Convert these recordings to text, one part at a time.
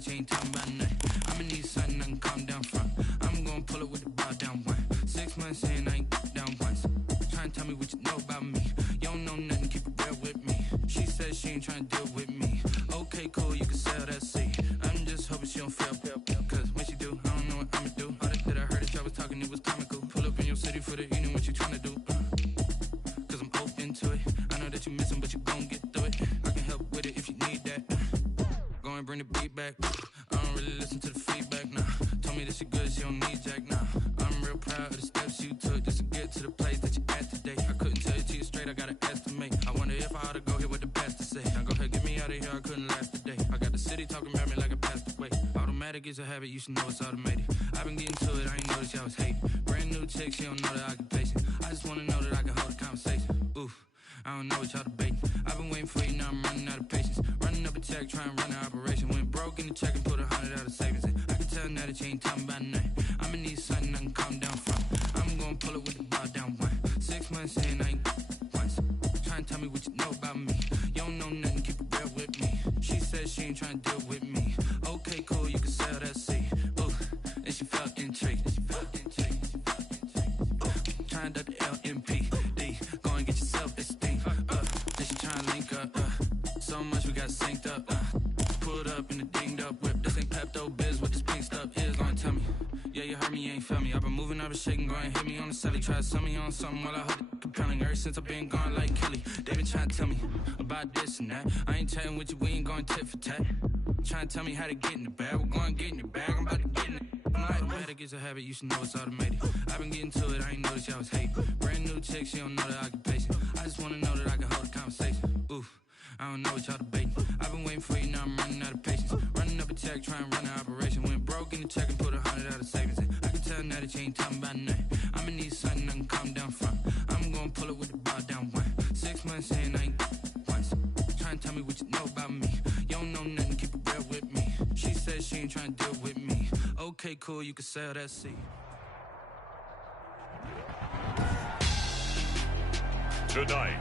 that you ain't talking about nothing. I'ma need something I can calm down from. I'm gonna pull it with the ball down one. 6 months in, I ain't down once. Trying to tell me what you know about me. You don't know nothing, keep it real with me. She says she ain't trying to deal with me. Okay, cool, you can sell that seed. I'm just hoping she don't fail. Cause when she do, I don't know what I'ma do. All that I heard that y'all was talking, it was comical. Pull up in your city for the evening, what you trying to do? Cause I'm open to it. I know that you missing, but you gon' get through it. I can help with it if you need that. Go and bring the beat back. I don't really listen to the feedback, nah. Told me that she good, she don't need Jack, nah. I'm real proud of the steps you took just to get to the place that you at today. I couldn't tell you to you straight, I gotta estimate. I wonder if I ought to go here with the best to say. Now go ahead, get me out of here, I couldn't last today. I got the city talking about me like I passed away. Automatic is a habit, you should know it's automated. I've been getting to it, I ain't noticed y'all was hating. Brand new chick, she don't know the occupation. I just wanna know that I can hold a conversation. Oof, I don't know what y'all debating. I've been waiting for you, now I'm running out of patience. Running up a check, trying to run an operation. Went broke in the check and put 100 out of savings in. I can tell now that you ain't talking about nothing. I'ma need something I can calm down from. I'm gonna pull it with the ball down one. 6 months in, I ain't once. Trying to tell me what you know about me. You don't know nothing, keep it real with me. She says she ain't trying to deal with me. Okay, cool, you can sell that seed. Ooh, and she felt intrigued. Trying to duck the LMPD. Go and get your self-esteem. Then she trying to link up. So much we got synced up. Pulled up in a dinged up whip. This ain't Pepto-Biz, what this pink stuff is. Gonna tell me. Yeah, you heard me, you ain't felt me. I've been moving, I've been shaking, go and hit me on the celly. Try to sell me on something while I hold it compelling. Ever since I've been gone like Kelly, they been trying to tell me about this and that. I ain't chatting with you, we ain't going tit for tat. Trying to tell me how to get in the bag. We're going to get in the bag, I'm about to get in it. Automatic is a habit, you should know it's automated. I've been getting to it, I ain't noticed y'all was hating. Brand new chick, she don't know the occupation. I just wanna know that I can hold a conversation. Oof, I don't know what y'all debating. I've been waiting for you, now I'm running out of patience. Running up a check, trying to run an operation. Went broke in the check and put 100 out of savings in. I can tell now that you ain't talking about nothing. I'ma need something I can calm down from. I'm gonna pull it with the ball down one. 6 months in, I ain't once. Trying to tell me what you know about me. You don't know nothing, keep it real with me. She says she ain't trying to deal with me. Okay, cool, you can sell that seed. Tonight,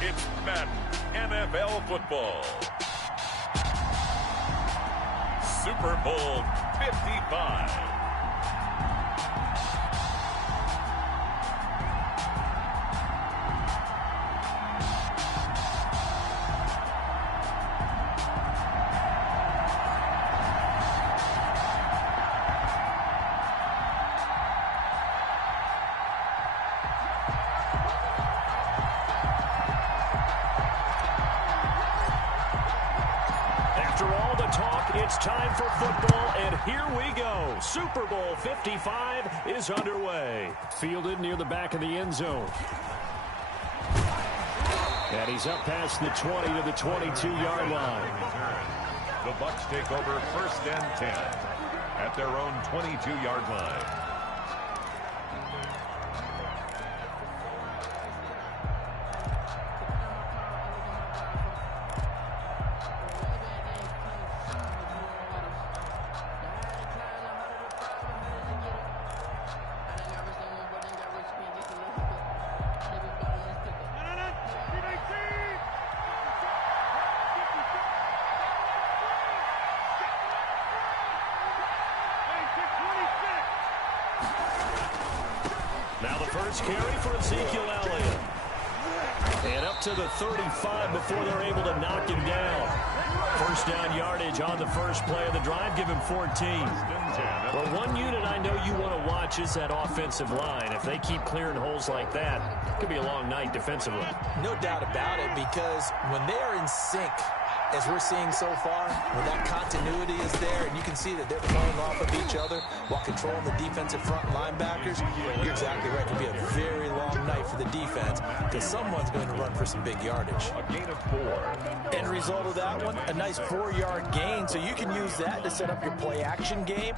it's Madden NFL football. Super Bowl 55. It's time for football, and here we go. Super Bowl 55 is underway. Fielded near the back of the end zone. And he's up past the 20 to the 22-yard line. The Bucs take over 1st and 10 at their own 22-yard line. Now the first carry for Ezekiel Elliott. And up to the 35 before they're able to knock him down. First down yardage on the first play of the drive. Give him 14. Well, one unit I know you want to watch is that offensive line. If they keep clearing holes like that, it could be a long night defensively. No doubt about it, because when they are in sync, as we're seeing so far, when that continuity is there, and you can see that they're playing off of each other while controlling the defensive front linebackers, you're exactly right. It could be a very long night for the defense because someone's going to run for some big yardage. A gain of 4. End result of that one, a nice 4-yard gain, so you can use that to set up your play-action game,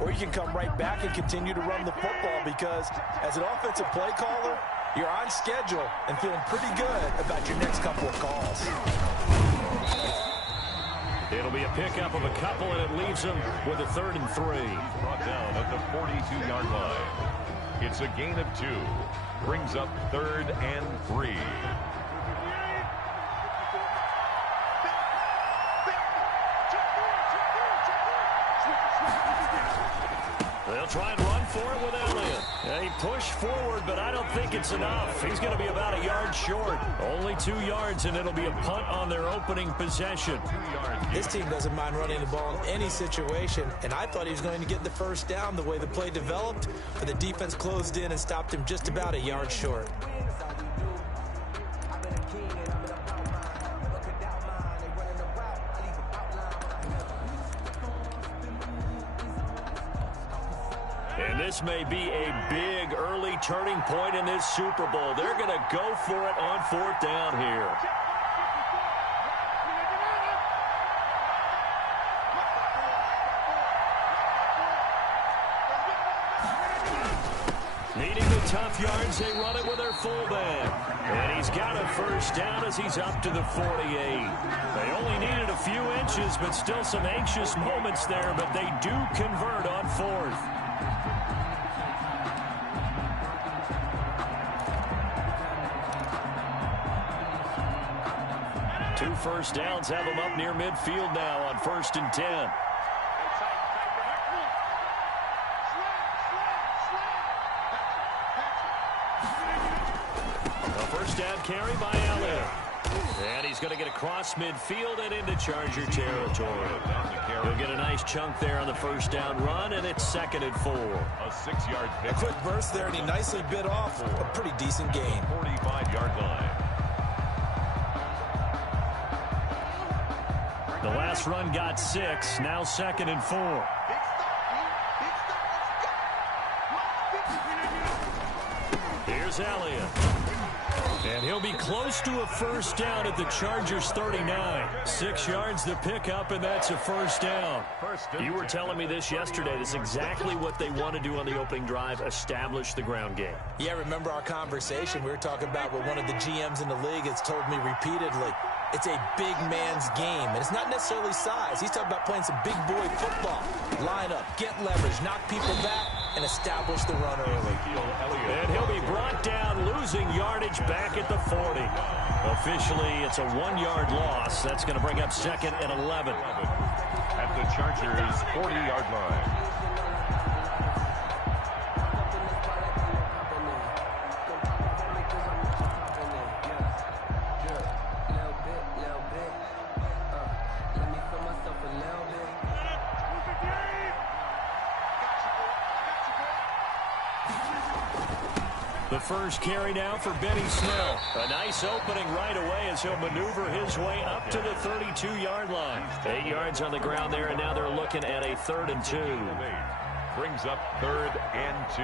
or you can come right back and continue to run the football because as an offensive play caller, you're on schedule and feeling pretty good about your next couple of calls. It'll be a pickup of a couple, and it leaves them with a 3rd and 3. Brought down at the 42-yard line. It's a gain of 2. Brings up 3rd and 3. They'll try and run for it with Elliott. Yeah, he pushed forward, but I don't think it's enough. He's going to be about a yard short. Only 2 yards, and it'll be a punt on their opening possession. This team doesn't mind running the ball in any situation, and I thought he was going to get the first down the way the play developed, but the defense closed in and stopped him just about a yard short. And this may be a big early turning point in this Super Bowl. They're going to go for it on 4th down here. Needing the tough yards, they run it with their fullback. And he's got a first down as he's up to the 48. They only needed a few inches, but still some anxious moments there, but they do convert on 4th. 2 first downs have them up near midfield now on 1st and 10. A first down carry by Elliott. And he's going to get across midfield and into Charger territory. He'll get a nice chunk there on the first down run, and it's 2nd and 4. A 6-yard pick. A quick burst there, and he nicely bit off a pretty decent gain. 45-yard line. The last run got 6, now 2nd and 4. Here's Elliott. And he'll be close to a first down at the Chargers 39. 6 yards to pick up, and that's a first down. You were telling me this yesterday. This is exactly what they want to do on the opening drive, establish the ground game. Yeah, remember our conversation? We were talking about what one of the GMs in the league has told me repeatedly. It's a big man's game, and it's not necessarily size. He's talking about playing some big boy football. Line up, get leverage, knock people back, and establish the run early. And he'll be brought down, losing yardage back at the 40. Officially, it's a 1-yard loss. That's going to bring up 2nd and 11. At the Chargers' 40-yard line. The first carry now for Benny Snell. A nice opening right away as he'll maneuver his way up to the 32-yard line. 8 yards on the ground there, and now they're looking at a 3rd and 2. Brings up 3rd and 2.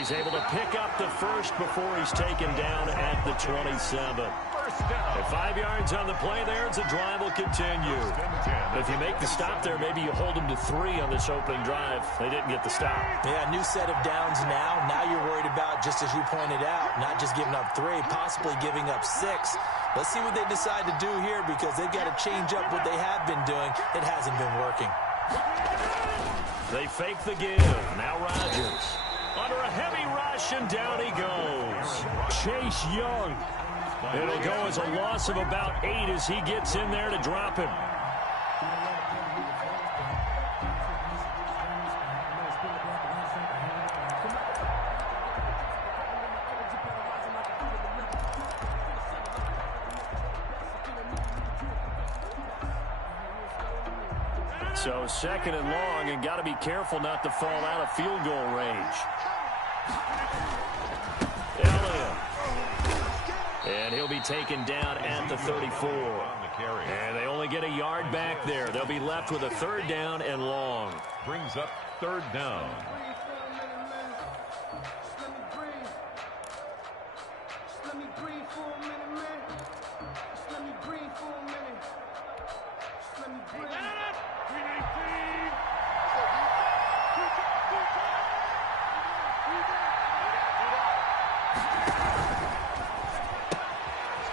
He's able to pick up the first before he's taken down at the 27. At 5 yards on the play there, as the drive will continue. If you make the stop there, maybe you hold them to 3 on this opening drive. They didn't get the stop. Yeah, new set of downs now. Now you're worried about, just as you pointed out, not just giving up 3, possibly giving up 6. Let's see what they decide to do here, because they've got to change up what they have been doing. It hasn't been working. They fake the give. Now Rodgers. Under a heavy rush, and down he goes. Chase Young. It'll go as a loss of about 8 as he gets in there to drop him. So 2nd and long, and got to be careful not to fall out of field goal range. Elliott. And he'll be taken down at the 34. And they only get a yard back there. They'll be left with a 3rd down and long. Brings up 3rd down.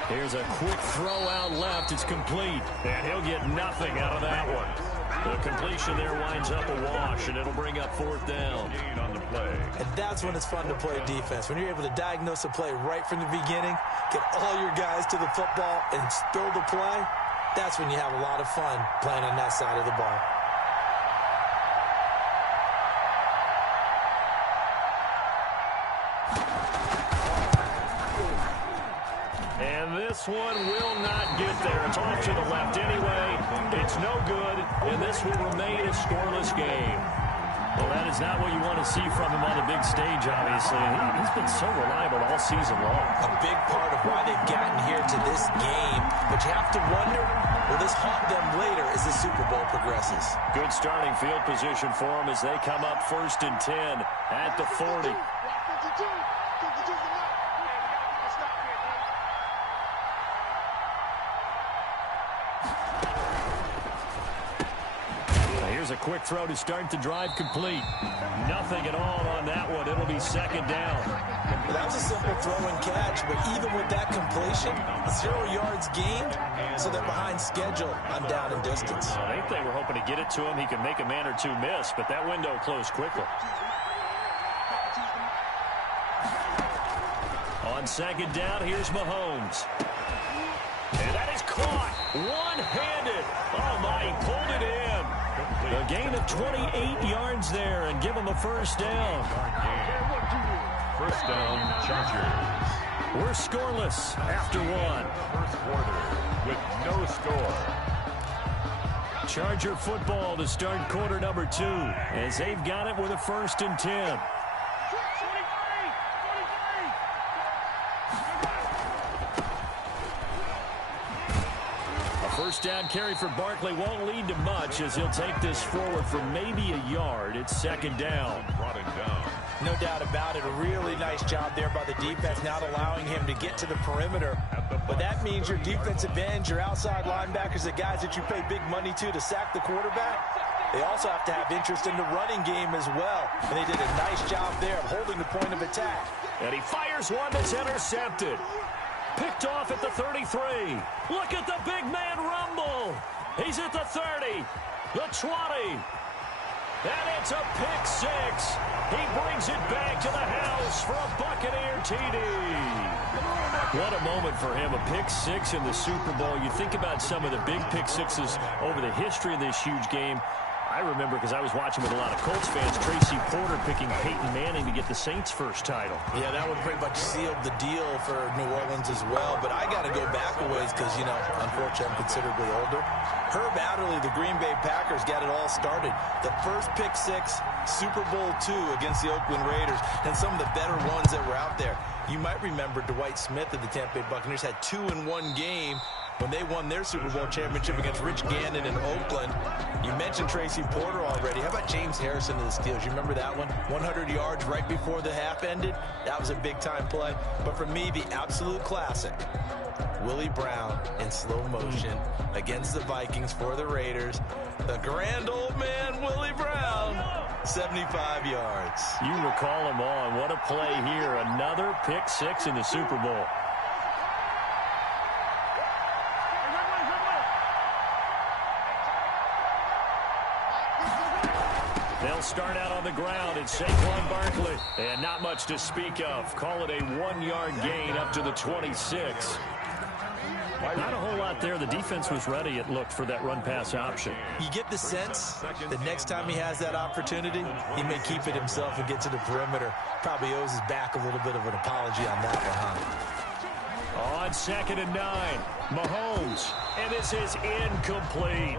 Here's a quick throw out left. It's complete. And he'll get nothing out of that one. The completion there winds up a wash, and it'll bring up 4th down. Gain on the play. And that's when it's fun to play defense. When you're able to diagnose a play right from the beginning, get all your guys to the football, and spill the play, that's when you have a lot of fun playing on that side of the ball. And this one will not get there. It's off to the left anyway. It's no good, and this will remain a scoreless game. Well, that is not what you want to see from him on the big stage, obviously. He's been so reliable all season long. A big part of why they've gotten here to this game. But you have to wonder, will this haunt them later as the Super Bowl progresses? Good starting field position for them as they come up 1st and 10 at the 40. Here's a quick throw to start the drive complete. Nothing at all on that one. It'll be 2nd down. Well, that was a simple throw and catch, but even with that completion, 0 yards gained, so they're behind schedule on down and distance. I think they were hoping to get it to him. He could make a man or two miss, but that window closed quickly. On 2nd down, here's Mahomes. And that is caught one-handed. Oh, my, he pulled it in. A gain of 28 yards there and give him a 1st down. 1st down, Chargers. We're scoreless after one. 1st quarter with no score. Charger football to start quarter number 2 as they've got it with a 1st and 10. First down carry for Barkley won't lead to much as he'll take this forward for maybe a yard. It's 2nd down. Brought him down. No doubt about it. A really nice job there by the defense, not allowing him to get to the perimeter. But that means your defensive ends, your outside linebackers, the guys that you pay big money to sack the quarterback, they also have to have interest in the running game as well. And they did a nice job there of holding the point of attack. And he fires one that's intercepted. Picked off at the 33. Look at the big man rumble. He's at the 30, the 20. And it's a pick 6. He brings it back to the house for a Buccaneer TD. What a moment for him, a pick 6 in the Super Bowl. You think about some of the big pick 6s over the history of this huge game. I remember, because I was watching with a lot of Colts fans, Tracy Porter picking Peyton Manning to get the Saints' first title. Yeah, that would pretty much seal the deal for New Orleans as well. But I got to go back a ways because, you know, unfortunately, I'm considerably older. Herb Adderley, the Green Bay Packers, got it all started. The first pick 6, Super Bowl II against the Oakland Raiders, and some of the better ones that were out there. You might remember Dwight Smith of the Tampa Bay Buccaneers had 2 in one game when they won their Super Bowl championship against Rich Gannon in Oakland. You mentioned Tracy Porter already. How about James Harrison of the Steelers? You remember that one? 100 yards right before the half ended. That was a big-time play. But for me, the absolute classic, Willie Brown in slow motion against the Vikings for the Raiders. The grand old man, Willie Brown, 75 yards. You recall him on. What a play here. Another pick 6 in the Super Bowl. They'll start out on the ground. It's Saquon Barkley. And not much to speak of. Call it a 1-yard gain up to the 26. Not a whole lot there. The defense was ready, it looked, for that run-pass option. You get the sense that next time he has that opportunity, he may keep it himself and get to the perimeter. Probably owes his back a little bit of an apology on that one, huh? On 2nd and 9, Mahomes. And this is incomplete.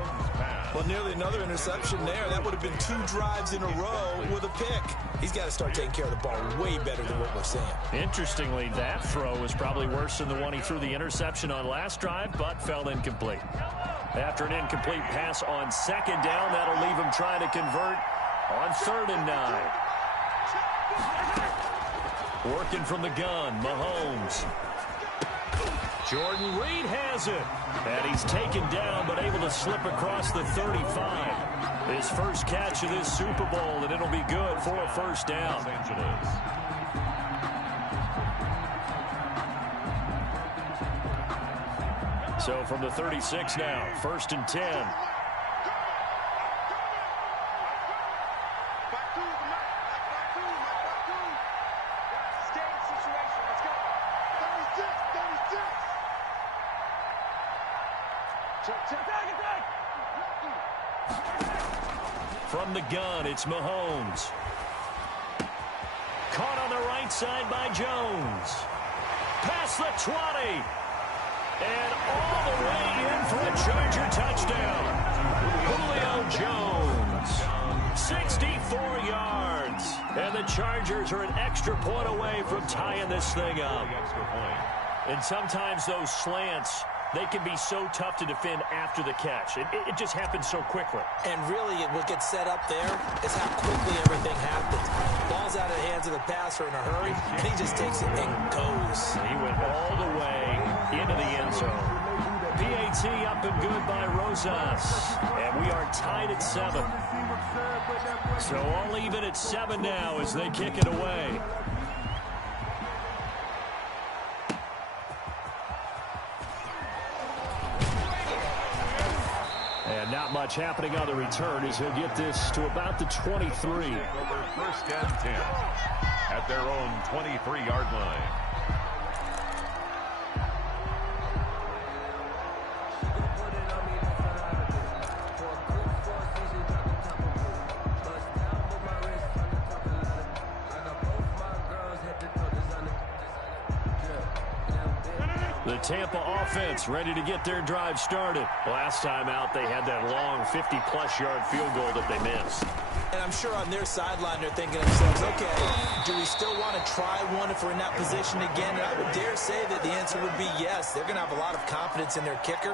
Well, nearly another interception there. That would have been 2 drives in a row with a pick. He's got to start taking care of the ball way better than what we're seeing. Interestingly, that throw was probably worse than the one he threw the interception on last drive, but fell incomplete. After an incomplete pass on 2nd down, that'll leave him trying to convert on 3rd and 9. Working from the gun, Mahomes. Jordan Reed has it. And he's taken down, but able to slip across the 35. His first catch of this Super Bowl, and it'll be good for a 1st down. So from the 36 now, 1st and 10. From the gun, it's Mahomes. Caught on the right side by Jones. Past the 20. And all the way in for a Charger touchdown. Julio Jones. 64 yards. And the Chargers are an extra point away from tying this thing up. And sometimes those slants, they can be so tough to defend after the catch. It just happens so quickly. And really, what gets set up there is how quickly everything happens. Ball's out of the hands of the passer in a hurry, and he just takes it and goes. He went all the way into the end zone. PAT up and good by Rosas. And we are tied at 7. So all even at 7 now as they kick it away. And not much happening on the return as he'll get this to about the 23. First and 10 at their own 23-yard line. The Tampa offense ready to get their drive started. Last time out, they had that long 50-plus yard field goal that they missed. And I'm sure on their sideline they're thinking to themselves, okay, do we still want to try one if we're in that position again? And I would dare say that the answer would be yes. They're going to have a lot of confidence in their kicker.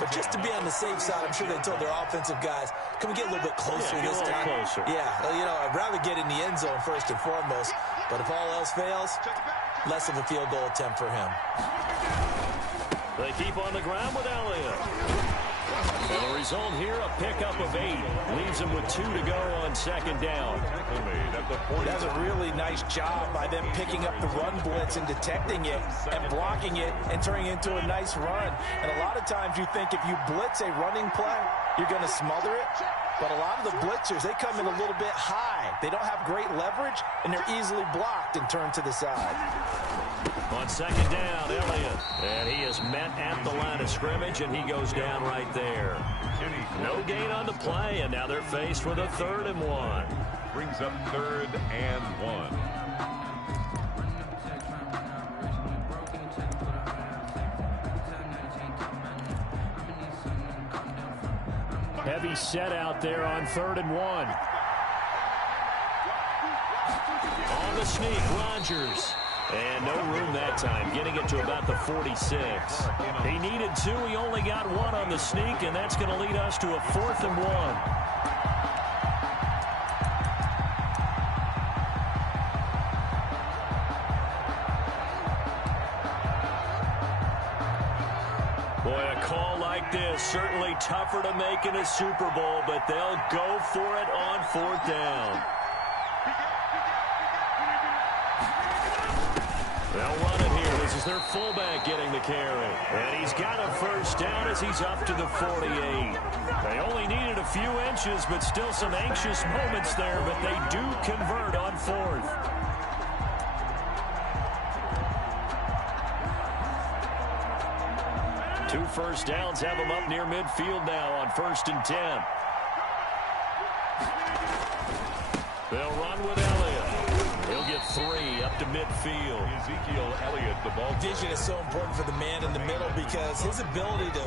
But just to be on the safe side, I'm sure they told their offensive guys, can we get a little bit closer this time? Closer. Yeah, well, you know, I'd rather get in the end zone first and foremost. But if all else fails, less of a field goal attempt for him. They keep on the ground with Elliott. And the result here, a pickup of 8. Leaves them with 2 to go on second down. That's a really nice job by them picking up the run blitz and detecting it and blocking it and turning it into a nice run. And a lot of times you think if you blitz a running play, you're going to smother it. But a lot of the blitzers, they come in a little bit high. They don't have great leverage, and they're easily blocked and turned to the side. On second down, Elliott. And he is met at the line of scrimmage, and he goes down right there. No gain on the play, and now they're faced with a 3rd and 1. Brings up 3rd and 1. Heavy set out there on 3rd and 1. On the sneak, Rodgers. And no room that time, getting it to about the 46. He needed 2. He only got 1 on the sneak, and that's going to lead us to a 4th and 1. Boy, a call like this, certainly tougher to make in a Super Bowl, but they'll go for it on 4th down. They'll run it here. This is their fullback getting the carry. And he's got a first down as he's up to the 48. They only needed a few inches, but still some anxious moments there, but they do convert on 4th. Two first downs have them up near midfield now on 1st and 10. They'll run with Elliott. He'll get 3 up to midfield. Ezekiel Elliott, the ball. Vision is so important for the man in the middle because his ability to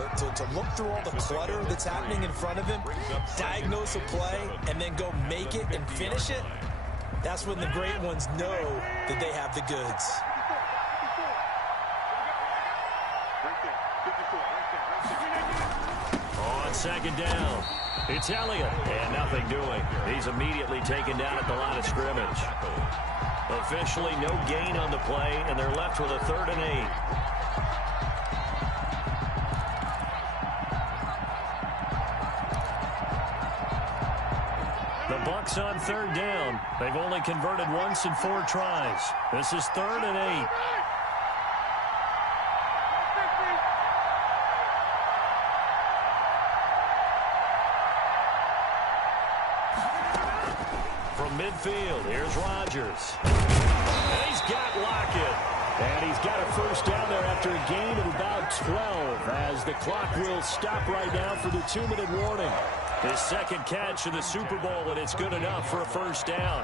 look through all the clutter that's happening in front of him, diagnose a play, and then go make it and finish it, that's when the great ones know that they have the goods. On second down, it's Elliott, and nothing doing. He's immediately taken down at the line of scrimmage. Officially no gain on the play, and they're left with a 3rd and 8. The Bucs on 3rd down. They've only converted once in 4 tries. This is 3rd and 8. From midfield, here's Rodgers. And he's got Lockett. And he's got a first down there after a gain of about 12 as the clock will stop right now for the 2-minute warning. His second catch in the Super Bowl, and it's good enough for a first down.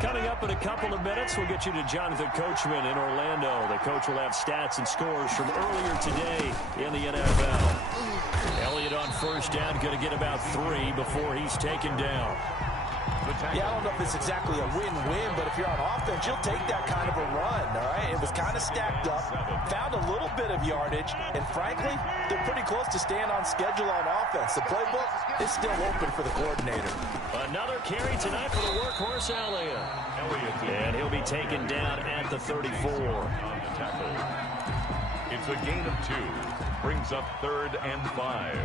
Coming up in a couple of minutes, we'll get you to Jonathan Coachman in Orlando. The coach will have stats and scores from earlier today in the NFL. Elliott on first down, going to get about 3 before he's taken down. Yeah, I don't know if it's exactly a win-win, but if you're on offense, you'll take that kind of a run, all right? It was kind of stacked up, found a little bit of yardage, and frankly, they're pretty close to staying on schedule on offense. The playbook is still open for the coordinator. Another carry tonight for the workhorse, Elliott. And he'll be taken down at the 34. It's a gain of 2. Brings up 3rd and 5.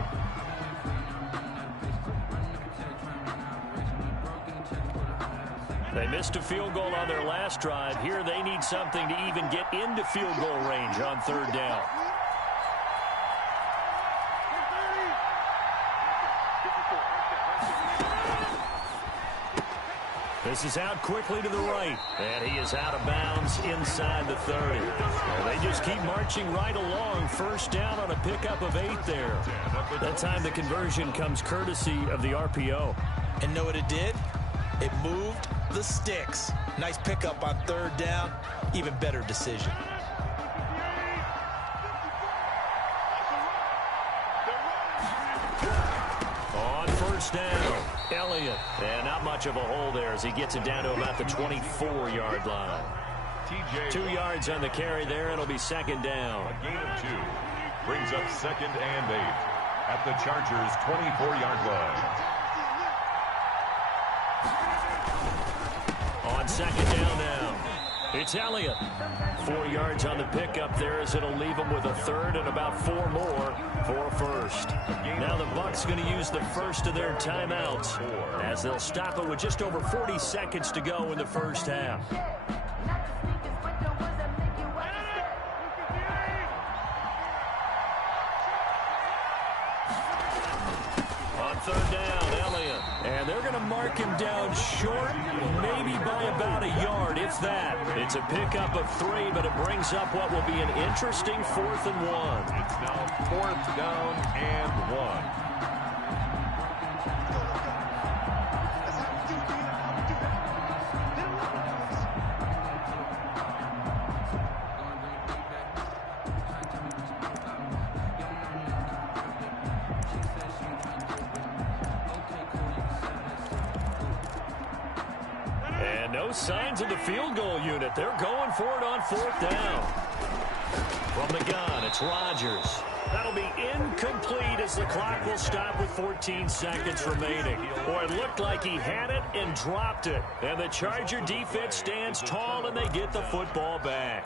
They missed a field goal on their last drive. Here they need something to even get into field goal range on 3rd down. This is out quickly to the right, and he is out of bounds inside the 30. And they just keep marching right along. First down on a pickup of 8 there. That time the conversion comes courtesy of the RPO. And know what it did? It moved the sticks. Nice pickup on 3rd down. Even better decision. On first down, Elliott. And not much of a hole there as he gets it down to about the 24-yard line. 2 yards on the carry there, and it'll be 2nd down. A gain of 2. Brings up 2nd and 8 at the Chargers' 24-yard line. On 2nd down now, it's Elliott. 4 yards on the pickup there as it'll leave him with a 3rd and about 4 more for a first. Now the Bucs going to use the first of their timeouts as they'll stop it with just over 40 seconds to go in the first half. On 3rd down, Elliott. And they're going to mark him down short, maybe by about a yard, if that. It's a pickup of 3, but it brings up what will be an interesting 4th and 1. It's now 4th down and 1. No signs of the field goal unit. They're going for it on 4th down. From the gun, it's Rodgers. That'll be incomplete as the clock will stop with 14 seconds remaining. Boy, it looked like he had it and dropped it. And the Charger defense stands tall and they get the football back.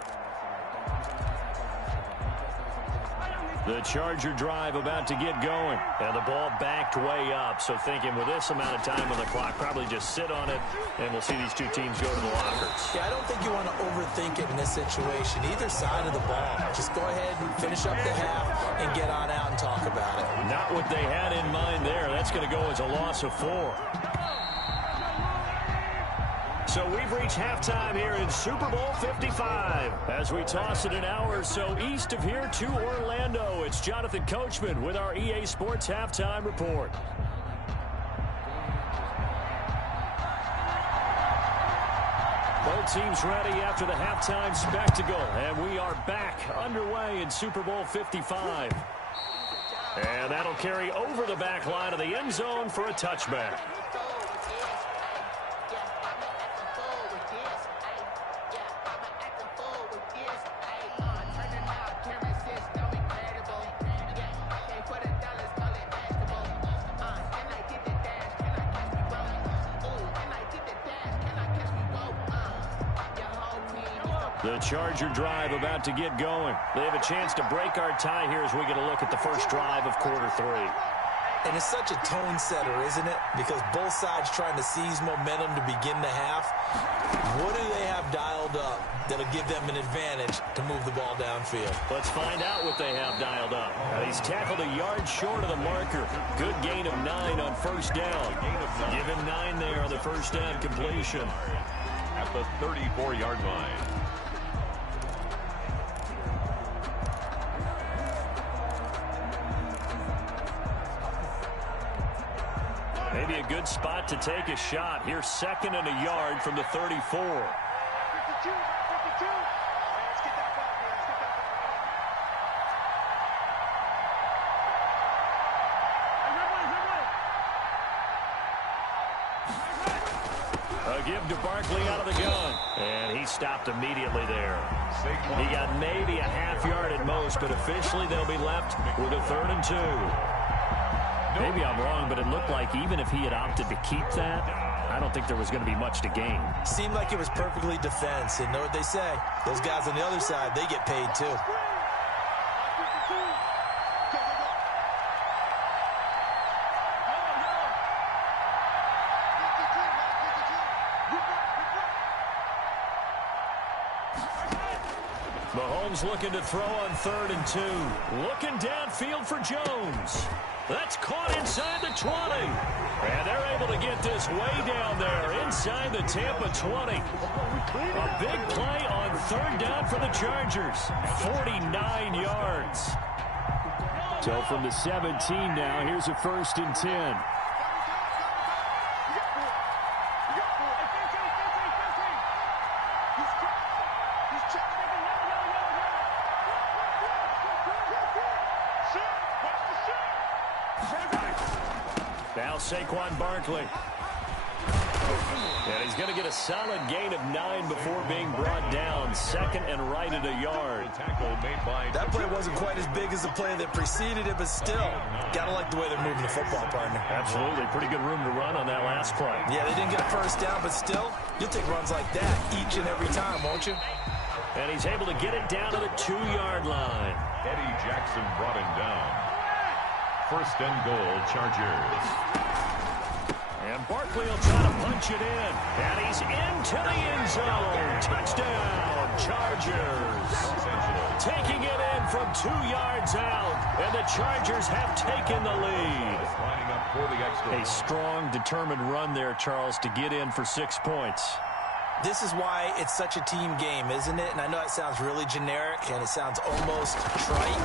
The Charger drive about to get going. And the ball backed way up. So thinking with this amount of time on the clock, probably just sit on it, and we'll see these 2 teams go to the lockers. Yeah, I don't think you want to overthink it in this situation. Either side of the ball. Just go ahead and finish up the half and get on out and talk about it. Not what they had in mind there. That's going to go as a loss of 4. So we've reached halftime here in Super Bowl 55. As we toss it an hour or so east of here to Orlando, it's Jonathan Coachman with our EA Sports Halftime Report. Both teams ready after the halftime spectacle, and we are back underway in Super Bowl 55. And that'll carry over the back line of the end zone for a touchback. The Charger drive about to get going. They have a chance to break our tie here as we get a look at the first drive of quarter 3. And it's such a tone setter, isn't it? Because both sides trying to seize momentum to begin the half. What do they have dialed up that'll give them an advantage to move the ball downfield? Let's find out what they have dialed up. He's tackled a yard short of the marker. Good gain of 9 on first down. Give him 9 there on the first down completion. at the 34-yard line. Maybe a good spot to take a shot. Here's 2nd and a yard from the 34. A give to Barkley out of the gun. And he stopped immediately there. He got maybe a half yard at most, but officially they'll be left with a 3rd and 2. Maybe I'm wrong, but it looked like even if he had opted to keep that, I don't think there was going to be much to gain. Seemed like it was perfectly defense. And know what they say? Those guys on the other side, they get paid too. Mahomes looking to throw on 3rd and 2. Looking downfield for Jones. That's caught inside the 20. And they're able to get this way down there inside the Tampa 20. A big play on 3rd down for the Chargers. 49 yards. So from the 17 now, here's a 1st and 10. Now Saquon Barkley. And he's going to get a solid gain of 9 before being brought down. 2nd and right at a yard. That play wasn't quite as big as the play that preceded it, but still, got to like the way they're moving the football, partner. Absolutely. Pretty good room to run on that last play. Yeah, they didn't get a 1st down, but still, you'll take runs like that each and every time, won't you? And he's able to get it down to the 2-yard line. Eddie Jackson brought him down. 1st and goal, Chargers. And Barkley will try to punch it in. And he's into the end zone. Touchdown, Chargers. Taking it in from 2 yards out. And the Chargers have taken the lead. Lining up for the extra. A strong, determined run there, Charles, to get in for 6 points. This is why it's such a team game, isn't it? And I know it sounds really generic and it sounds almost trite,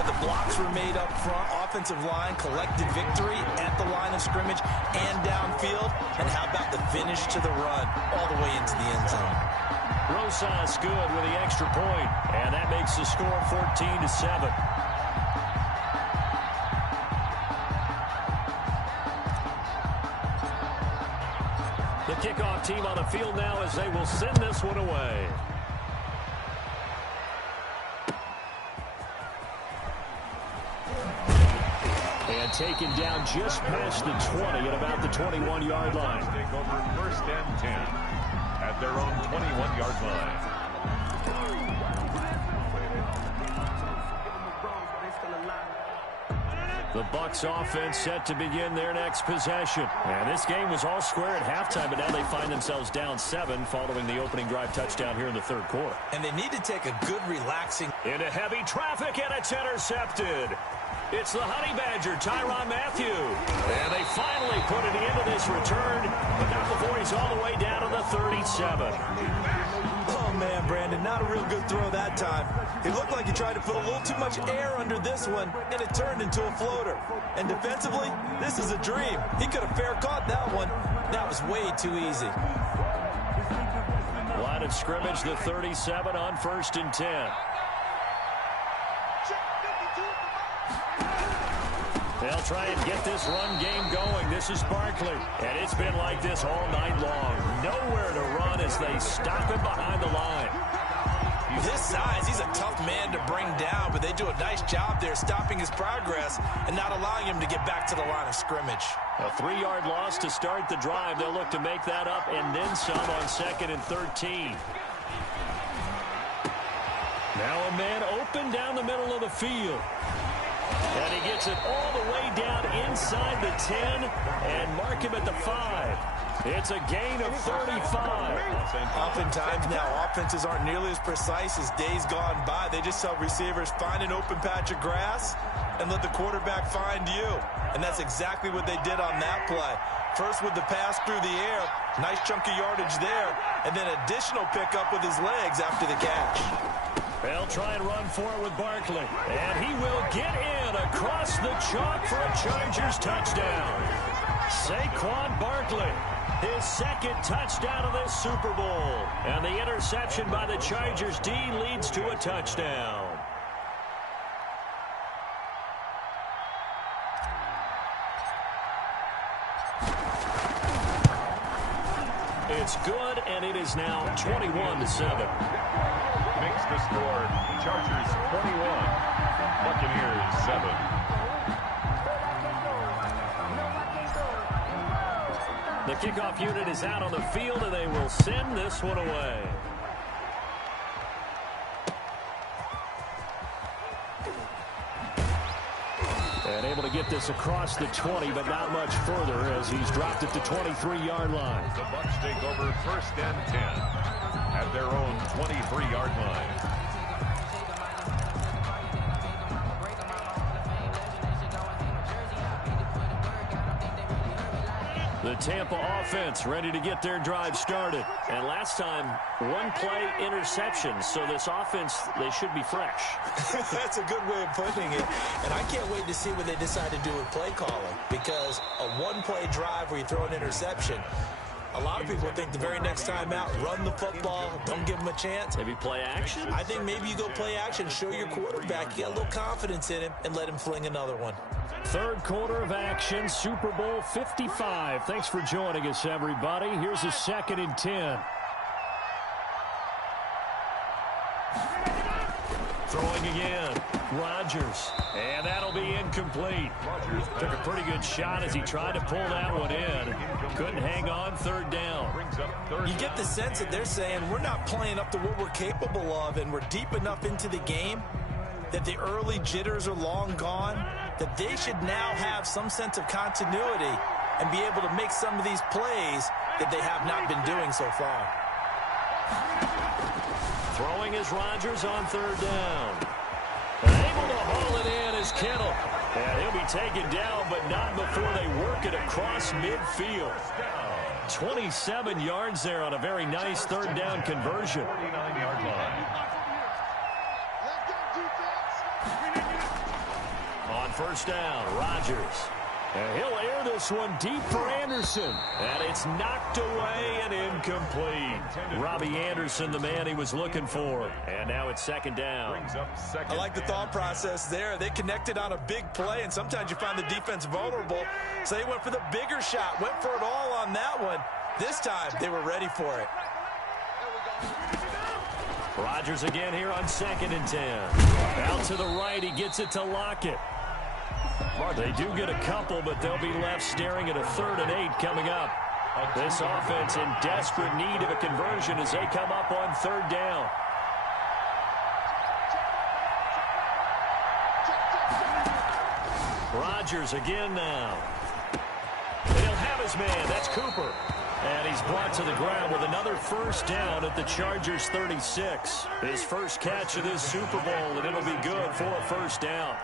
but the blocks were made up front. Offensive line collected victory at the line of scrimmage and downfield. And how about the finish to the run all the way into the end zone? Rosas good with the extra point, and that makes the score 14-7. The kickoff team on the field now as they will send this one away. And taken down just past the 20 at about the 21-yard line. Take over 1st and 10 at their own 21-yard line. The Bucs offense set to begin their next possession. And this game was all square at halftime, but now they find themselves down 7 following the opening drive touchdown here in the 3rd quarter. And they need to take a good relaxing. Into heavy traffic, and it's intercepted. It's the Honey Badger, Tyrann Mathieu. And they finally put it into this return, but not before he's all the way down to the 37. Oh, man, Brandon, not a real good throw that time. It looked like he tried to put a little too much air under this one, and it turned into a floater. And defensively, this is a dream. He could have fair caught that one. That was way too easy. Line of scrimmage, the 37 on 1st and 10. They'll try and get this run game going. This is Barkley. And it's been like this all night long. Nowhere to run as they stop him behind the line. With his size, he's a tough man to bring down, but they do a nice job there stopping his progress and not allowing him to get back to the line of scrimmage. A 3-yard loss to start the drive. They'll look to make that up and then some on 2nd and 13. Now a man open down the middle of the field. And he gets it all the way down inside the 10 and mark him at the 5. It's a gain of 35. Oftentimes now, offenses aren't nearly as precise as days gone by. They just tell receivers, find an open patch of grass and let the quarterback find you. And that's exactly what they did on that play. First with the pass through the air, nice chunk of yardage there, and then additional pickup with his legs after the catch. They'll try and run for it with Barkley. And he will get in across the chalk for a Chargers touchdown. Saquon Barkley, his second touchdown of this Super Bowl. And the interception by the Chargers D leads to a touchdown. It's good, and it is now 21-7. Makes the score Chargers 21, Buccaneers 7. The kickoff unit is out on the field, and they will send this one away. And able to get this across the 20, but not much further as he's dropped it to 23-yard line. The Bucs take over 1st and 10 at their own 23-yard line. The Tampa offense ready to get their drive started. And last time, one play interception. So this offense, they should be fresh. That's a good way of putting it. And I can't wait to see what they decide to do with play calling. Because a one-play drive where you throw an interception, a lot of people think the very next time out, run the football, don't give them a chance. Maybe play action? I think maybe you go play action, show your quarterback, you got a little confidence in him, and let him fling another one. Third quarter of action, Super Bowl 55. Thanks for joining us, everybody. Here's a 2nd and 10. Throwing again, Rodgers. And that'll be incomplete. Took a pretty good shot as he tried to pull that one in. Couldn't hang on, 3rd down. You get the sense that they're saying we're not playing up to what we're capable of, and we're deep enough into the game that the early jitters are long gone, that they should now have some sense of continuity and be able to make some of these plays that they have not been doing so far. Throwing is Rodgers on 3rd down. Able to haul it in is Kittle. And he'll be taken down, but not before they work it across midfield. 27 yards there on a very nice 3rd down conversion. 49-yard line. On 1st down, Rodgers. And he'll air this one deep for Anderson. And it's knocked away and incomplete. Robbie Anderson, the man he was looking for. And now it's 2nd down. I like the thought process there. They connected on a big play, and sometimes you find the defense vulnerable. So they went for the bigger shot, went for it all on that one. This time, they were ready for it. Rodgers again here on 2nd and 10. Out to the right, he gets it to Lockett. They do get a couple, but they'll be left staring at a 3rd and 8 coming up. This offense in desperate need of a conversion as they come up on 3rd down. Rodgers again now. And he'll have his man. That's Cooper. And he's brought to the ground with another 1st down at the Chargers 36. His first catch of this Super Bowl, and it'll be good for a 1st down.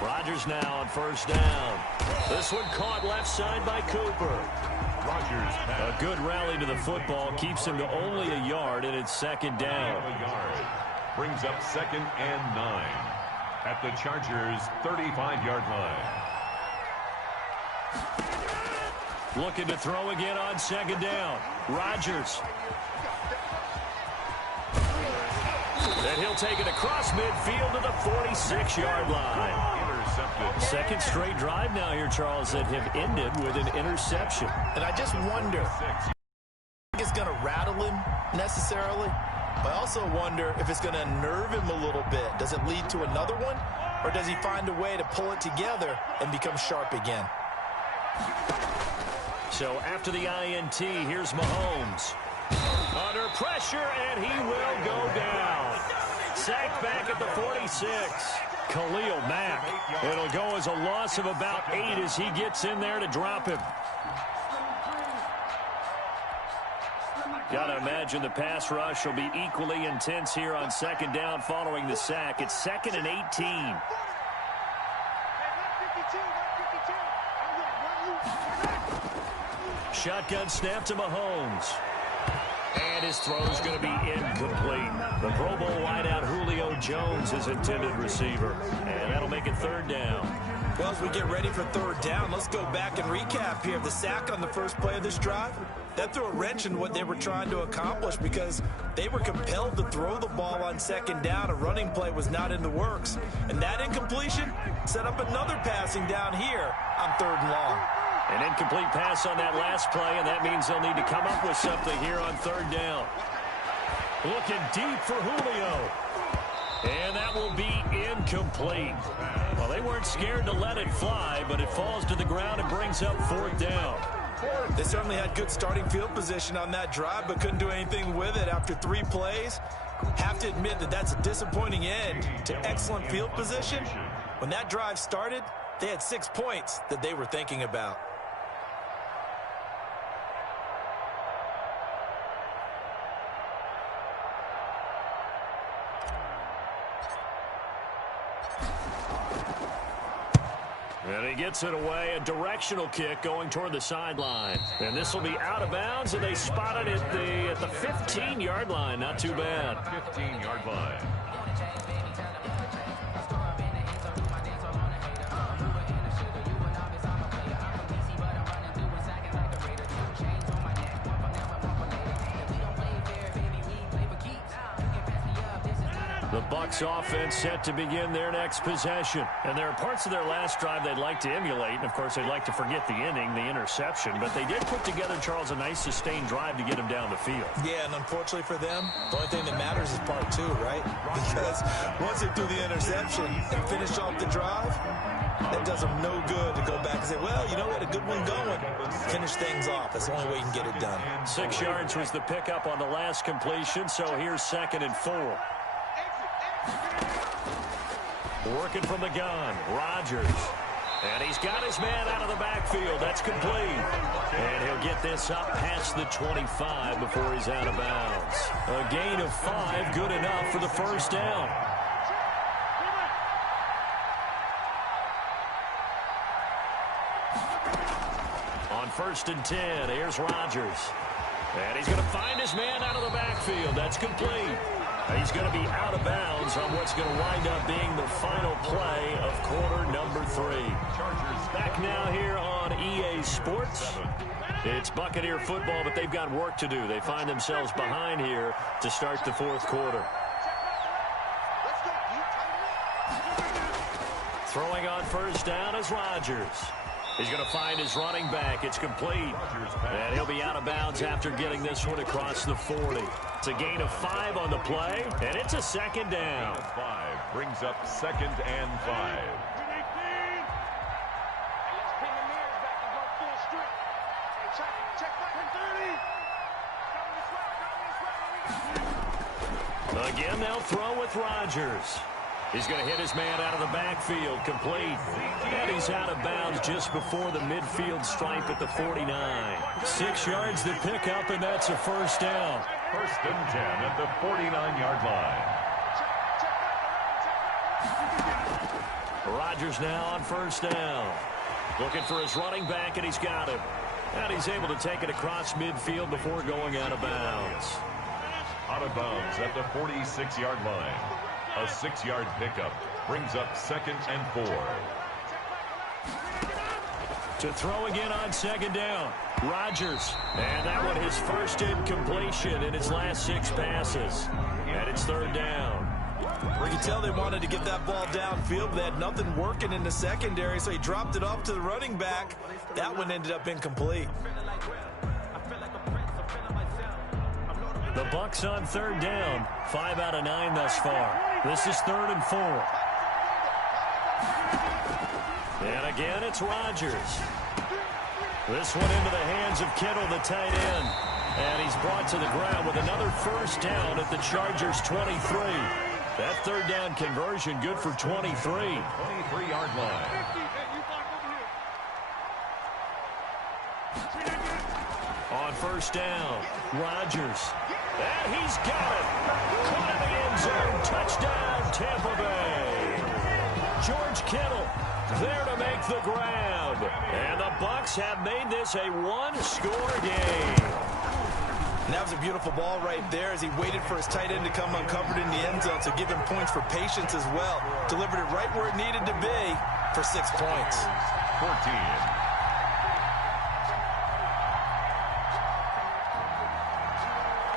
Rodgers now on 1st down. This one caught left side by Cooper. Rodgers. A good rally to the football keeps him to only a yard, and it's 2nd down. Brings up 2nd and 9 at the Chargers 35-yard line. Looking to throw again on 2nd down. Rodgers. And he'll take it across midfield to the 46-yard line. Intercepted. 2nd straight drive now here, Charles, that have ended with an interception. And I just wonder if it's going to rattle him necessarily. But I also wonder if it's going to unnerve him a little bit. Does it lead to another one? Or does he find a way to pull it together and become sharp again? So after the INT, here's Mahomes. Under pressure, and he will go down. Sacked back at the 46. Khalil Mack. It'll go as a loss of about 8 as he gets in there to drop him. Got to imagine the pass rush will be equally intense here on second down following the sack. It's 2nd and 18. Shotgun snap to Mahomes. And his throw is going to be incomplete. The Pro Bowl wideout Julio Jones is intended receiver. And that'll make it 3rd down. Well, as we get ready for 3rd down, let's go back and recap here. The sack on the first play of this drive, that threw a wrench in what they were trying to accomplish because they were compelled to throw the ball on 2nd down. A running play was not in the works. And that incompletion set up another passing down here on 3rd and long. An incomplete pass on that last play, and that means they'll need to come up with something here on 3rd down. Looking deep for Julio. And that will be incomplete. Well, they weren't scared to let it fly, but it falls to the ground and brings up 4th down. They certainly had good starting field position on that drive, but couldn't do anything with it after 3 plays. Have to admit that that's a disappointing end to excellent field position. When that drive started, they had 6 points that they were thinking about. And he gets it away, a directional kick going toward the sideline. And this will be out of bounds, and they spot it at the 15-yard line. Not too bad. 15-yard line. The Bucs offense set to begin their next possession. And there are parts of their last drive they'd like to emulate. And, of course, they'd like to forget the inning, the interception. But they did put together, Charles, a nice sustained drive to get him down the field. Yeah, and unfortunately for them, the only thing that matters is part 2, right? Because once they threw the interception and finished off the drive, that does them no good to go back and say, well, you know, we had a good one going. Finish things off. That's the only way you can get it done. 6 yards was the pickup on the last completion, so here's 2nd and 4. Working from the gun, Rodgers. And he's got his man out of the backfield. That's complete. And he'll get this up past the 25 before he's out of bounds. A gain of 5, good enough for the 1st down. On 1st and 10, here's Rodgers. And he's going to find his man out of the backfield. That's complete. He's going to be out of bounds on what's going to wind up being the final play of quarter number 3. Back now here on EA Sports. It's Buccaneer football, but they've got work to do. They find themselves behind here to start the 4th quarter. Throwing on 1st down is Rodgers. He's going to find his running back. It's complete. And he'll be out of bounds after getting this one across the 40. It's a gain of 5 on the play, and it's a 2nd down. 5 brings up 2nd and 5. Again, they'll throw with Rodgers. He's going to hit his man out of the backfield, complete. And he's out of bounds just before the midfield stripe at the 49. 6 yards to pick up, and that's a 1st down. 1st and 10 at the 49-yard line. Rodgers now on 1st down. Looking for his running back, and he's got him. And he's able to take it across midfield before going out of bounds. Out of bounds at the 46-yard line. A 6-yard pickup brings up 2nd and 4. To throw again on 2nd down. Rodgers. And that one his first incompletion in his last 6 passes. And it's 3rd down. You can tell they wanted to get that ball downfield, but they had nothing working in the secondary, so he dropped it off to the running back. That one ended up incomplete. The Bucs on 3rd down. 5 out of 9 thus far. This is 3rd and 4. And again, it's Rodgers. This one into the hands of Kittle, the tight end. And he's brought to the ground with another 1st down at the Chargers' 23. That third down conversion good for 23. 23-yard line. On first down, Rodgers. And he's got it. Caught in the end zone. Touchdown, Tampa Bay. George Kittle there to make the grab. And the Bucs have made this a one-score game. And that was a beautiful ball right there as he waited for his tight end to come uncovered in the end zone, so give him points for patience as well. Delivered it right where it needed to be for 6 points. 14.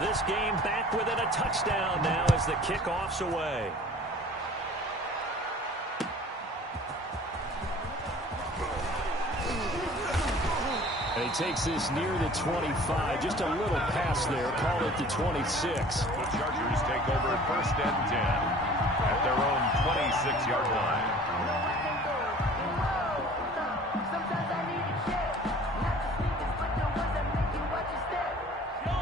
This game back within a touchdown now as the kickoff's away. And he takes this near the 25. Just a little pass there. Call it the 26. The Chargers take over first and 10 at their own 26-yard line.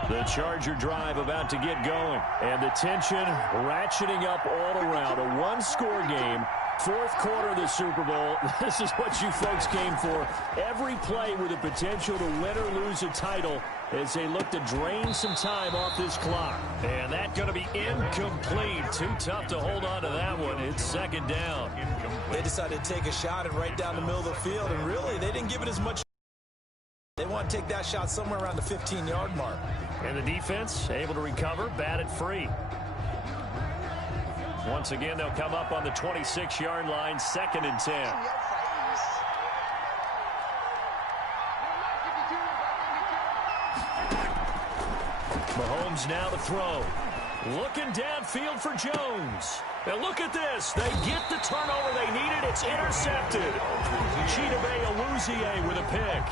The Charger drive about to get going. And the tension ratcheting up all around. A one-score game. Fourth quarter of the Super Bowl. This is what you folks came for. Every play with the potential to win or lose a title as they look to drain some time off this clock. And that's going to be incomplete. Too tough to hold on to that one. It's second down. They decided to take a shot and right down the middle of the field, and really they didn't give it as much. They want to take that shot somewhere around the 15-yard mark. And the defense able to recover, batted free. Once again, they'll come up on the 26-yard line, second and 10. Mahomes now to throw. Looking downfield for Jones. Now look at this. They get the turnover they needed. It's intercepted. Chidobe Awuzie with a pick.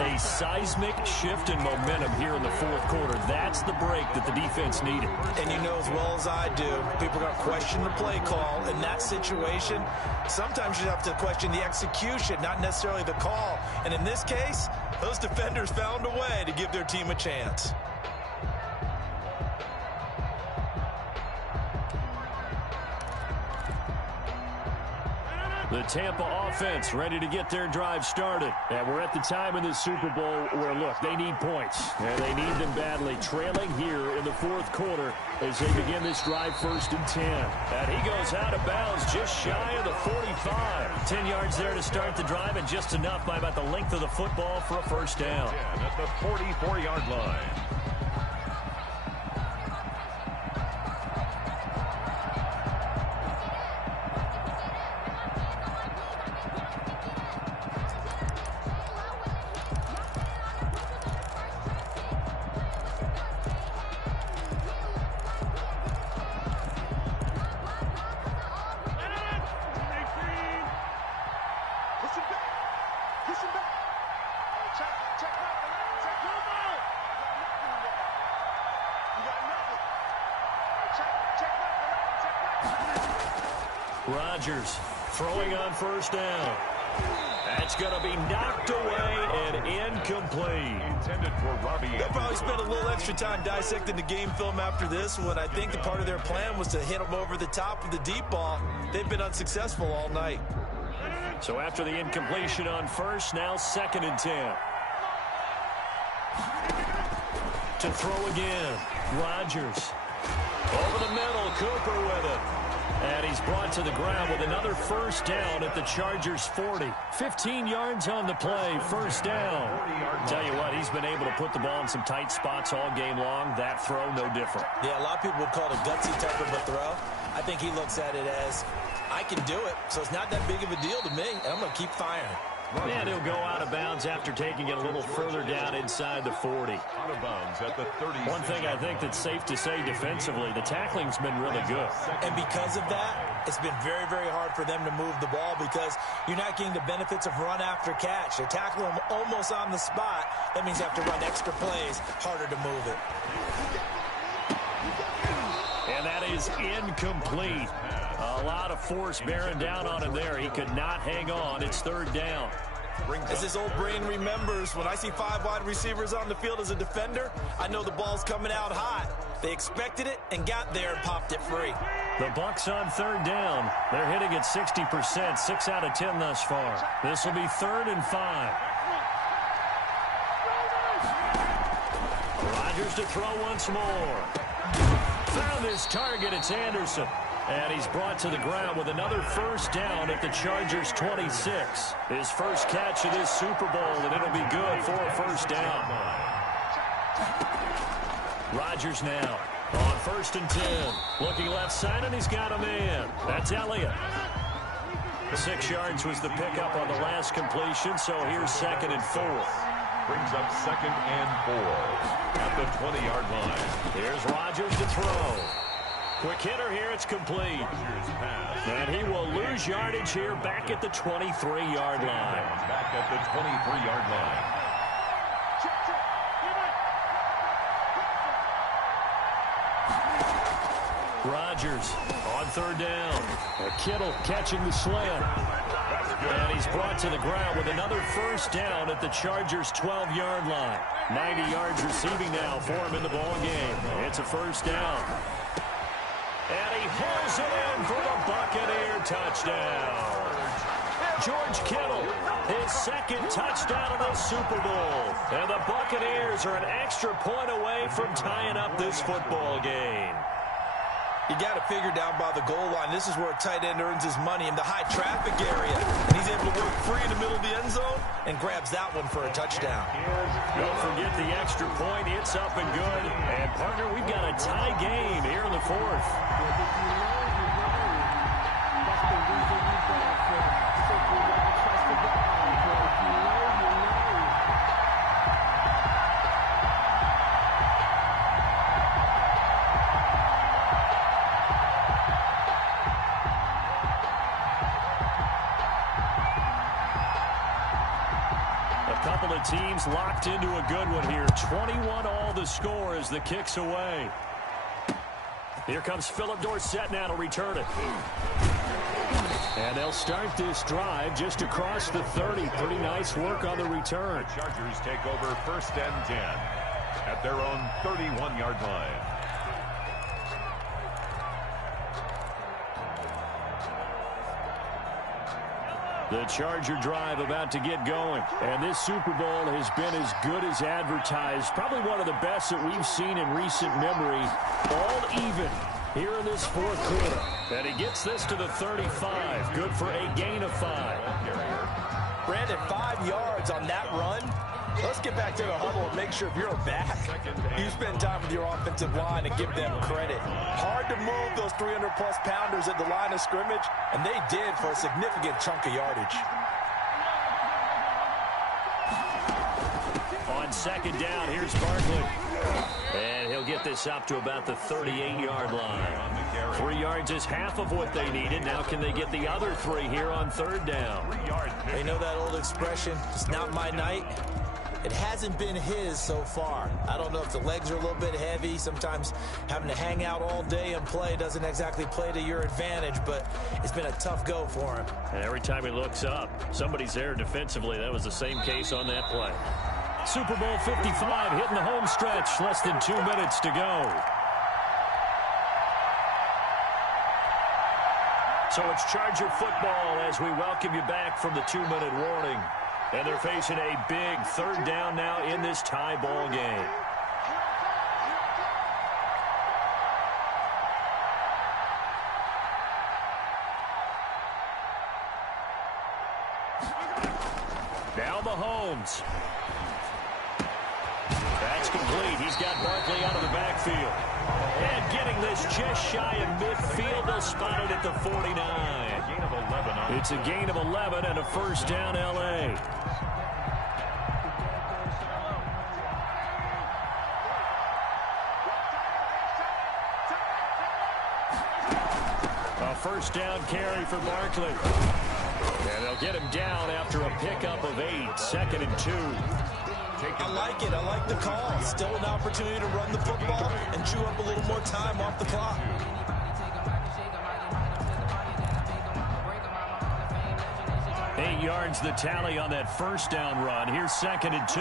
A seismic shift in momentum here in the fourth quarter. That's the break that the defense needed. And you know as well as I do, people are going to question the play call. In that situation, sometimes you have to question the execution, not necessarily the call. And in this case, those defenders found a way to give their team a chance. The Tampa offense ready to get their drive started. And we're at the time in the Super Bowl where, look, they need points. And they need them badly. Trailing here in the fourth quarter as they begin this drive first and 10. And he goes out of bounds just shy of the 45. 10 yards there to start the drive and just enough by about the length of the football for a first down. At the 44-yard line. Rodgers throwing on first down. That's going to be knocked away and incomplete. Intended for Robbie. They'll probably spend a little extra time dissecting the game film after this one. I think the part of their plan was to hit them over the top of the deep ball. They've been unsuccessful all night. So after the incompletion on first, now second and 10. To throw again, Rodgers. Over the middle, Cooper with it. And he's brought to the ground with another first down at the Chargers' 40. 15 yards on the play, first down. Tell you what, he's been able to put the ball in some tight spots all game long. That throw, no different. Yeah, a lot of people would call it a gutsy type of a throw. I think he looks at it as, I can do it, so it's not that big of a deal to me, and I'm going to keep firing. And he'll go out of bounds after taking it a little further down inside the 40. Out of bounds at the 30. One thing I think that's safe to say defensively, the tackling's been really good. And because of that, it's been very, very hard for them to move the ball because you're not getting the benefits of run after catch. They're tackling them almost on the spot. That means you have to run extra plays, harder to move it. And that is incomplete. A lot of force bearing down on him there. He could not hang on. It's third down. As his old brain remembers, when I see 5 wide receivers on the field as a defender, I know the ball's coming out hot. They expected it and got there and popped it free. The Bucs on third down. They're hitting at 60%, 6 out of 10 thus far. This will be 3rd and 5. Rodgers to throw once more. Found his target. It's Anderson. And he's brought to the ground with another first down at the Chargers' 26. His first catch of this Super Bowl, and it'll be good for a first down. Rodgers now on 1st and 10. Looking left side, and he's got a man. That's Elliott. 6 yards was the pickup on the last completion, so here's 2nd and 4. Brings up 2nd and 4 at the 20-yard line. Here's Rodgers to throw. Quick hitter here, it's complete. And he will lose yardage here back at the 23-yard line. Back at the 23-yard line. Rodgers on 3rd down. Kittle catching the slant. And he's brought to the ground with another first down at the Chargers' 12-yard line. 90 yards receiving now for him in the ball game. It's a first down. And he hauls it in for the Buccaneer touchdown. George Kittle, his 2nd touchdown of the Super Bowl. And the Buccaneers are an extra point away from tying up this football game. You got to figure down by the goal line. This is where a tight end earns his money in the high traffic area. And he's able to work free in the middle of the end zone and grabs that one for a touchdown. Don't forget the extra point. It's up and good. And, partner, we've got a tie game here in the 4th. Teams locked into a good one here. 21 all the score as the kick's away. Here comes Philip Dorsett now to return it. And they'll start this drive just across the 30. Pretty nice work on the return. The Chargers take over 1st and 10 at their own 31-yard line. The Charger drive about to get going. And this Super Bowl has been as good as advertised. Probably one of the best that we've seen in recent memory. All even here in this 4th quarter. And he gets this to the 35. Good for a gain of 5. Brandon, 5 yards on that run. Let's get back to the huddle and make sure if you're a back, you spend time with your offensive line and give them credit. Hard to move those 300-plus pounders at the line of scrimmage, and they did for a significant chunk of yardage. On 2nd down, here's Barkley. And he'll get this up to about the 38-yard line. 3 yards is half of what they needed. Now can they get the other 3 here on 3rd down? They know that old expression, it's not my night. It hasn't been his so far. I don't know if the legs are a little bit heavy. Sometimes having to hang out all day and play doesn't exactly play to your advantage, but it's been a tough go for him. And every time he looks up, somebody's there defensively. That was the same case on that play. Super Bowl 55 hitting the home stretch. Less than 2 minutes to go. So it's Charger football as we welcome you back from the 2-minute warning. And they're facing a big 3rd down now in this tie ball game. Now Mahomes. That's complete. He's got Barkley out of the backfield. And getting this just shy of midfield. They'll spot it at the 49. It's a gain of 11 and a first down, L.A. A first down carry for Barkley. And they'll get him down after a pickup of 8. 2nd and 2. I like it. I like the call. Still an opportunity to run the football and chew up a little more time off the clock. 8 yards the tally on that first down run. Here's 2nd and 2.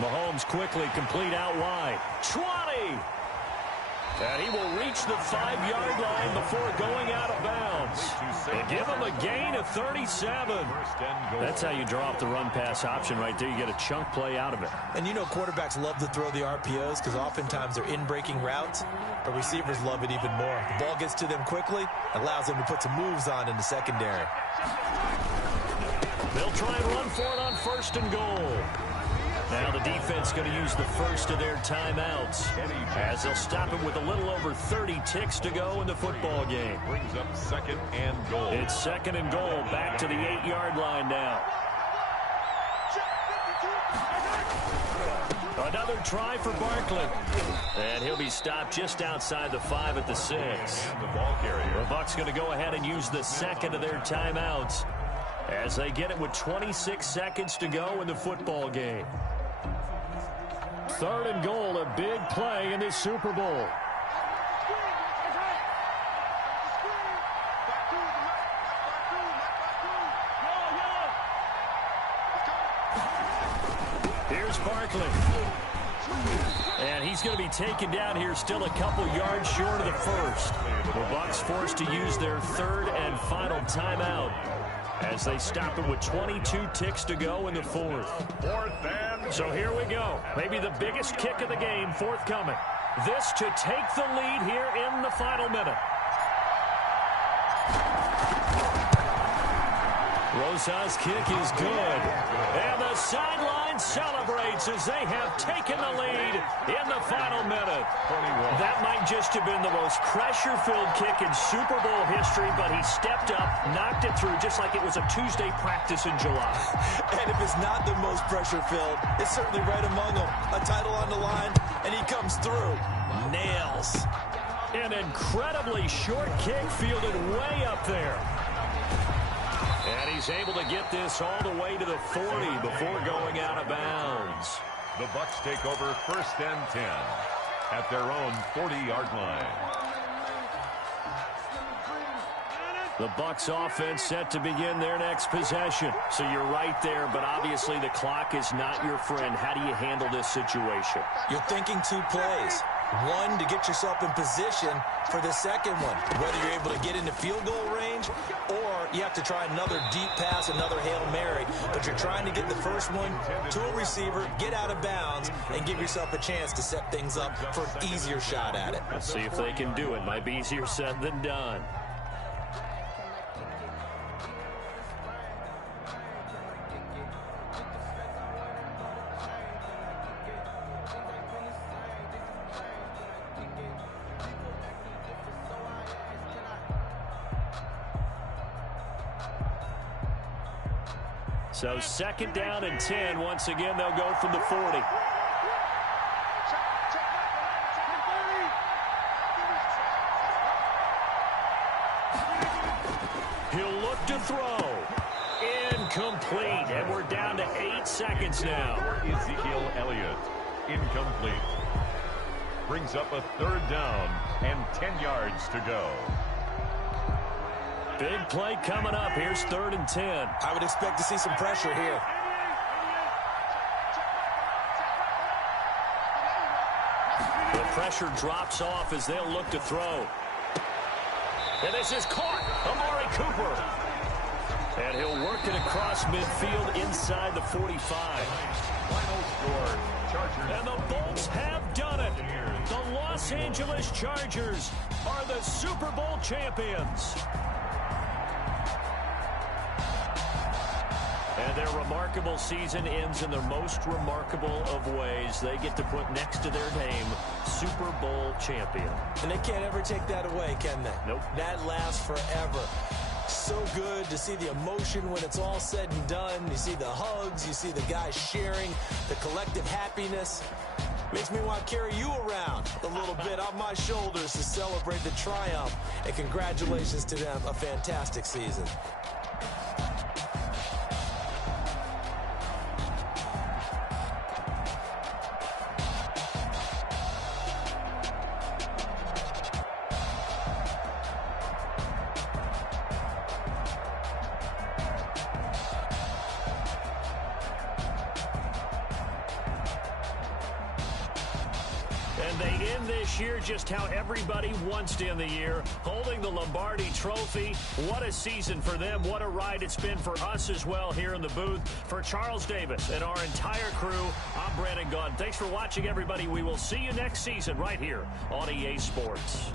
Mahomes quickly complete out wide. 20! And he will reach the 5-yard line before going out of bounds. And give him a gain of 37. That's how you draw up the run-pass option right there. You get a chunk play out of it. And you know quarterbacks love to throw the RPOs because oftentimes they're in-breaking routes, but receivers love it even more. The ball gets to them quickly, allows them to put some moves on in the secondary. They'll try and run for it on 1st and goal. Now the defense going to use the first of their timeouts as they'll stop it with a little over 30 ticks to go in the football game. Brings up 2nd and goal. It's 2nd and goal, back to the 8-yard line now. Another try for Barkley. And he'll be stopped just outside the 5 at the 6. And the ball carrier. The Bucs going to go ahead and use the second of their timeouts as they get it with 26 seconds to go in the football game. 3rd and goal, a big play in this Super Bowl. Here's Barkley. And he's going to be taken down here still a couple yards short of the 1st. The Bucs forced to use their 3rd and final timeout as they stop it with 22 ticks to go in the 4th. 4th and... So here we go. Maybe the biggest kick of the game forthcoming. This to take the lead here in the final minute. Rosas' kick is good. And the sideline celebrates as they have taken the lead in the final minute. 21. That might just have been the most pressure-filled kick in Super Bowl history, but he stepped up, knocked it through just like it was a Tuesday practice in July. And if it's not the most pressure-filled, it's certainly right among them. A title on the line, and he comes through. Nails. An incredibly short kick fielded way up there. And he's able to get this all the way to the 40 before going out of bounds. The Bucs take over 1st and 10 at their own 40-yard line. The Bucs offense set to begin their next possession. So you're right there, but obviously the clock is not your friend. How do you handle this situation? You're thinking 2 plays. One, to get yourself in position for the second one, whether you're able to get into field goal range or you have to try another deep pass, another Hail Mary. But you're trying to get the first one to a receiver, get out of bounds, and give yourself a chance to set things up for an easier shot at it. Let's see if they can do it. Might be easier said than done. So 2nd down and 10. Once again, they'll go from the 40. He'll look to throw. Incomplete. And we're down to 8 seconds now. Ezekiel Elliott. Incomplete. Brings up a 3rd down and 10 yards to go. Big play coming up. Here's 3rd and 10. I would expect to see some pressure here. The pressure drops off as they'll look to throw. And this is caught. Amari Cooper. And he'll work it across midfield inside the 45. Final score, Chargers. And the Bolts have done it. The Los Angeles Chargers are the Super Bowl champions. And their remarkable season ends in the most remarkable of ways. They get to put next to their name, Super Bowl champion. And they can't ever take that away, can they? Nope. That lasts forever. So good to see the emotion when it's all said and done. You see the hugs, you see the guys sharing, the collective happiness. Makes me want to carry you around a little bit on my shoulders to celebrate the triumph. And congratulations to them, a fantastic season. And they end this year just how everybody wants to end the year, holding the Lombardi Trophy. What a season for them. What a ride it's been for us as well here in the booth. For Charles Davis and our entire crew, I'm Brandon Gaudin. Thanks for watching, everybody. We will see you next season right here on EA Sports.